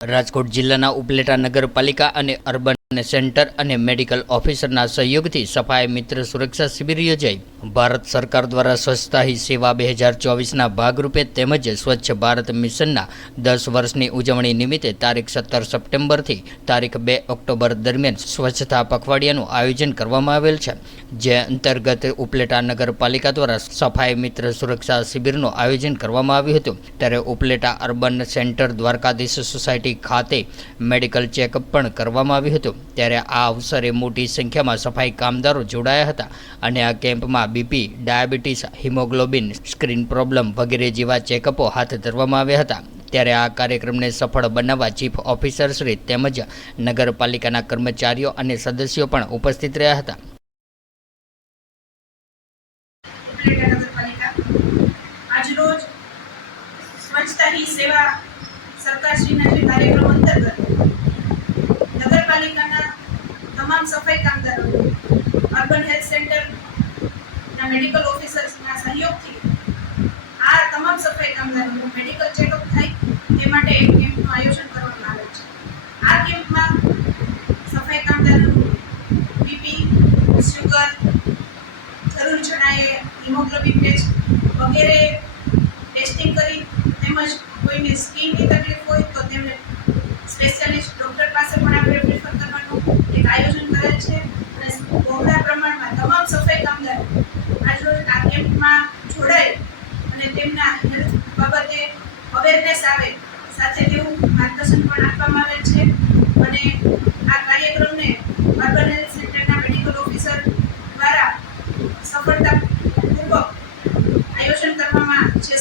રાજકોટ જિલ્લાના ઉપલેટા નગરપાલિકા અને અર્બન સેન્ટર અને મેડિકલ ઓફિસરના સહયોગથી સફાઈ મિત્ર સુરક્ષા શિબિર યોજાઈ. ભારત સરકાર દ્વારા સ્વચ્છતા હી સેવા બે હજાર ચોવીસના ભાગરૂપે તેમજ સ્વચ્છ ભારત મિશનના દસ વર્ષની ઉજવણી નિમિત્તે તારીખ સત્તર સપ્ટેમ્બરથી તારીખ બે ઓક્ટોબર દરમિયાન સ્વચ્છતા પખવાડિયાનું આયોજન કરવામાં આવેલ છે, જે અંતર્ગત ઉપલેટા નગરપાલિકા દ્વારા સફાઈ મિત્ર સુરક્ષા શિબિરનું આયોજન કરવામાં આવ્યું હતું. ત્યારે Upleta urban centre Dwarkadhish society ખાતે મેડિકલ ચેકઅપ પણ કરવામાં આવ્યું હતું. ત્યારે આ અવસરે મોટી સંખ્યામાં સફાઈ કામદારો જોડાયા હતા અને આ કેમ્પમાં BP, diabetes, haemoglobin, screen problem વગેરે જેવા ચેકઅપો હાથ ધરવામાં આવ્યા હતા. ત્યારે આ કાર્યક્રમને સફળ બનાવવા ચીફ ઓફિસર શ્રી તેમજ નગરપાલિકાના કર્મચારીઓ અને સદસ્યો પણ ઉપસ્થિત રહ્યા હતા. આજરોજ સ્વચ્છતા હી સેવા સરકારશ્રીના જે કાર્યક્રમ અંતર્ગત નગરપાલિકાના તમામ સફાઈ કામદારો અર્બન હેલ્થ સેન્ટરના મેડિકલ ઓફિસર્સના સહયોગથી આ તમામ સફાઈ કામદારોનું મેડિકલ ચેકઅપ થાય તે માટે એક કેમ્પનું આયોજન કરવામાં આવે છે. આ કેમ્પમાં સફાઈ કામદારોનું બીપી શુગર જરૂર જણાય હિમોગ્લોબિન ટેસ્ટ વગેરે ટેસ્ટિંગ કરી તેમજ કોઈને સ્કીનની તકલીફ હોય તો કરેલ છે અને બહોળા પ્રમાણમાં તમામ સફાઈ કામદારો આજરોજ આ કેમ્પમાં જોડાય અને તેમના હેલ્થ બાબતે અવેરનેસ આવે, સાથે તેવું માર્ગદર્શન પણ આપવામાં આવેલ છે. અને આ કાર્યક્રમને અર્બન હેલ્થ સેન્ટરના મેડિકલ ઓફિસર દ્વારા સફળતાપૂર્વક આયોજન કરવામાં જે